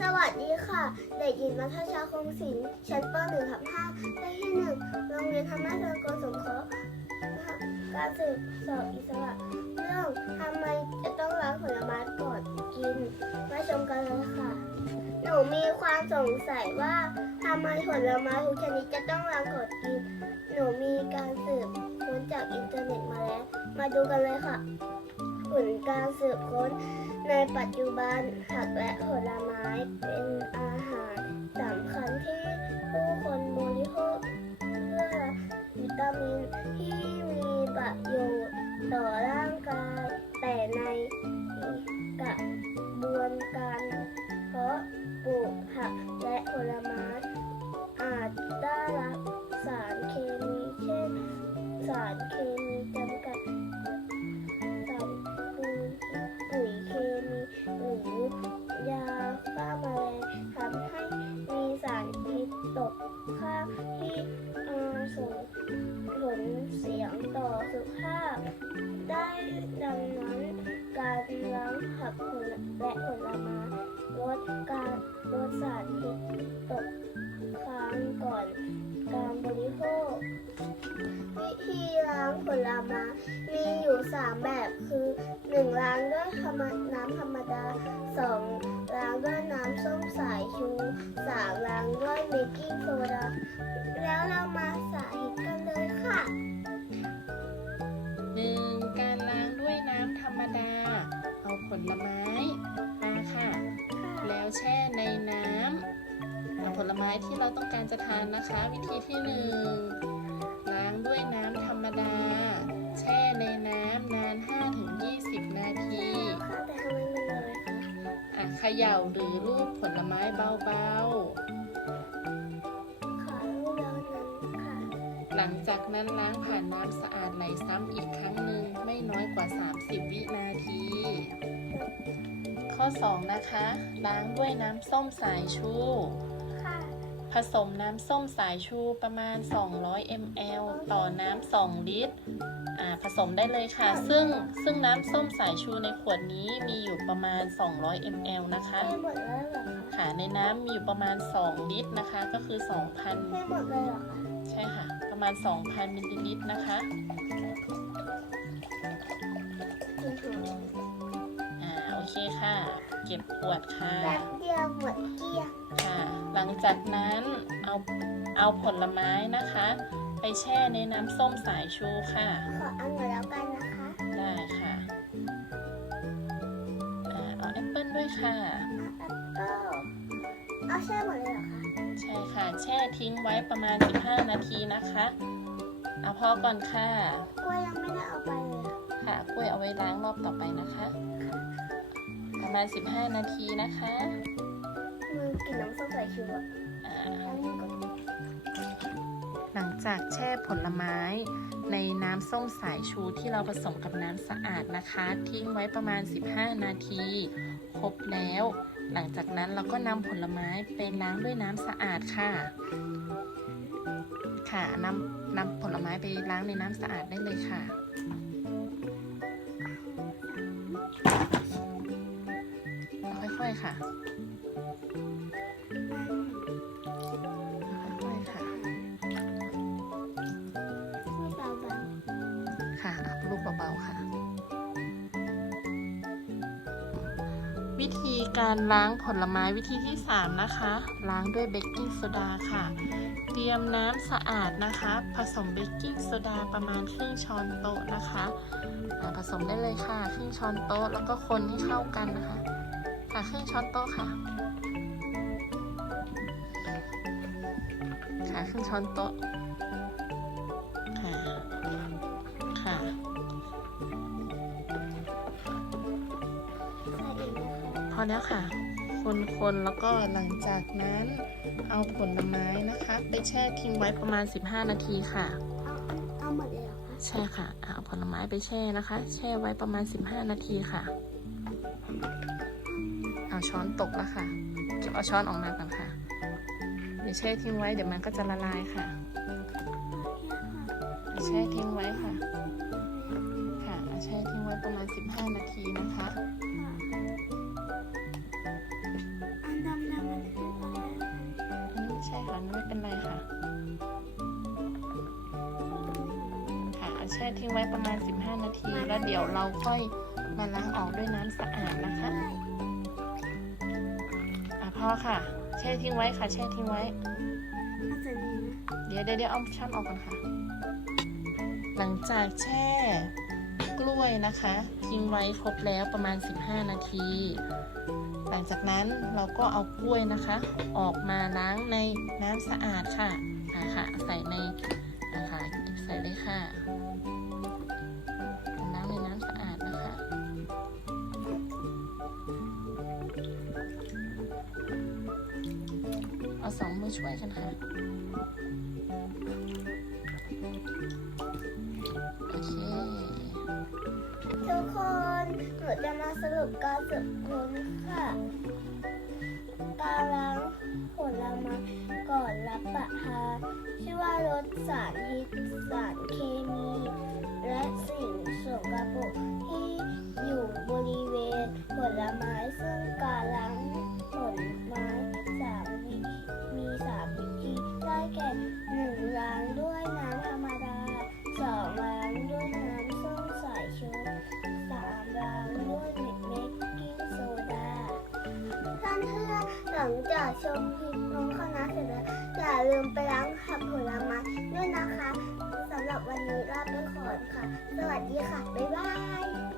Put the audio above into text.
สวัสดีค่ะ เด็กหญิงนัทชาคงศิลป์ชั้นป .1 ทับ5ได้ที่ 1 โรงเรียนธรรมะสากลสงเคราะห์การสืบสอบอิสระ เรื่องทำไมจะต้องล้างผลไม้ก่อนกิน มาชมกันเลยค่ะ หนูมีความสงสัยว่าทำไมผลไม้ทุกชนิดจะต้องล้างก่อนกิน หนูมีการสืบค้นจากอินเทอร์เน็ตมาแล้ว มาดูกันเลยค่ะ ผลการสืบค้นในปัจจุบันผักและผลไม้เป็นอาหารสำคัญที่ผู้คนบริโภคเพื่อวิตามิน ตกค้างที่ส่งผลเสียงต่อสุขภาพ ได้ดังนั้นการล้างผักผลและผลไม้ลดการลดสารพิษตกค้างก่อนการบริโภค วิธีล้างผลไม้มีอยู่ 3 แบบคือ 1. ล้างด้วยน้ำธรรมดา 2. ดา แล้วเรามาสาธิตกันเลยค่ะ หนึ่งการล้างด้วยน้ำธรรมดา เอาผลไม้มาค่ะ แล้วแช่ในน้ำเอาผลไม้ที่เราต้องการจะทานนะคะ วิธีที่หนึ่งล้างด้วยน้ำธรรมดา แช่ในน้ำนาน 5-20 นาทีค่ะแต่ทำไมมันเลยคะอะเขย่าหรือลูบผลไม้เบาข จากนั้นล้างผ่านน้ำสะอาดไหลซ้ำอีกครั้งหนึ่งไม่น้อยกว่า 30 วินาที ข้อ 2 นะคะ ล้างด้วยน้ำส้มสายชูค่ะผสมน้ำส้มสายชูประมาณ 200 ml ต่อน้ำ 2 ลิตรอ่าผสมได้เลยค่ะ ซึ่งซึ่งน้ำส้มสายชูในขวดนี้มีอยู่ประมาณ 200 ml นะคะให้หมดแล้วเหรอคะค่ะ ในน้ำมีอยู่ประมาณ 2 ลิตรนะคะ ก็คือให้หมดเลยเหรอคะ2,000ใช่ค่ะ ประมาณ 2,000มิลลิลิตรนะคะคุณถูกอ่าโอเคค่ะ เก็บขวดค่ะแป๊บเดียวหมดเกลี้ยงค่ะ หลังจากนั้นเอาเอาผลไม้นะคะ ไปแช่ในน้ำส้มสายชูค่ะ ขออันหน่อยแล้วกันนะคะ ได้ค่ะอ่าเอาแอปเปิลด้วยค่ะ แอปเปิ้ลเอาแช่หมดเลยเหรอคะใช่ค่ะ แช่ทิ้งไว้ประมาณ 15 นาทีนะคะ เอาพอก่อนค่ะ กล้วยยังไม่ได้เอาไปเลยอะค่ะกล้วยเอาไว้ล้างรอบต่อไปนะคะ ประมาณ 15 นาทีนะคะมือกลินน้ำส้มสายชูอะอ่า แล้วมันก็หลังจากแช่ผลไม้ในน้ำส้มสายชูที่เราผสมกับน้ำสะอาดนะคะ ทิ้งไว้ประมาณ 15 นาที ครบแล้ว หลังจากนั้นเราก็นำผลไม้ไปล้างด้วยน้ำสะอาดค่ะ ค่ะนำนำผลไม้ไปล้างในน้ำสะอาดได้เลยค่ะค่อยๆค่ะค่อยๆค่ะเบาค่ะลูกเบาๆค่ะ วิธีการล้างผลไม้วิธีที่ 3 นะคะ ล้างด้วยเบกกิ้งโซดาค่ะ เตรียมน้ำสะอาดนะคะ ผสมเบกกิ้งโซดาประมาณครึ่งช้อนโต๊ะนะคะผสมได้เลยค่ะครึ่งช้อนโต๊ะแล้วก็คนให้เข้ากันนะคะค่ะครึ่งช้อนโต๊ะค่ะค่ะครึ่งช้อนโต๊ะ แล้วค่ะ คนๆ แล้วก็หลังจากนั้นเอาผลไม้นะคะ ไปแช่ทิ้งไว้ประมาณ 15 นาทีค่ะเอาเอาหมดเลยเหรอคะใช่ค่ะ เอาผลไม้ไปแช่นะคะ แช่ไว้ประมาณ 15 นาทีค่ะ เอาช้อนตกแล้วค่ะเก็บเอาช้อนออกมาก่อนค่ะ เดี๋ยวแช่ทิ้งไว้เดี๋ยวมันก็จะละลายค่ะ แช่ทิ้งไว้ค่ะ ค่ะเอาแช่ทิ้งไว้ประมาณ 15 นาทีนะคะ อนไม่เป็นไรค่ะ ค่ะแช่ทิ้งไว้ประมาณ 15 นาที แล้วเดี๋ยวเราค่อยมาล้างออกด้วยน้ำสะอาดนะคะอะพอค่ะ แช่ทิ้งไว้ค่ะ แช่ทิ้งไว้ เดี๋ยวเดี๋ยวเอาช้อนออกก่อนค่ะ หลังจากแช่ ล้วยนะคะ ทิ้งไว้ครบแล้วประมาณ 15 นาที หลังจากนั้นเราก็เอากล้วยนะคะ ออกมาล้างในน้ำสะอาดค่ะอะค่ะใส่ในนะคะใส่เลยค่ะล้างในน้ำสะอาดนะคะ เอาสองมือช่วยกันค่ะ จะมาสรุปการสืบค้นค่ะการล้างผลไม้ก่อนรับประทานชื่อว่าลดสารพิษสารเคมี และสิ่งสกปรกที่อยู่บริเวณผลไม้ซึ่งการล้างผลไม้สามมีสามวิธีได้แก่หนึ่งล้างด้วยน้ำธรรม ลังจากชมคลิปน้องคณะเสร็จแล้วอย่าลืมไปล้างผักผลไม้ด้วยนะคะสำหรับวันนี้ลาไปก่อนค่ะ สวัสดีค่ะ บ๊ายบาย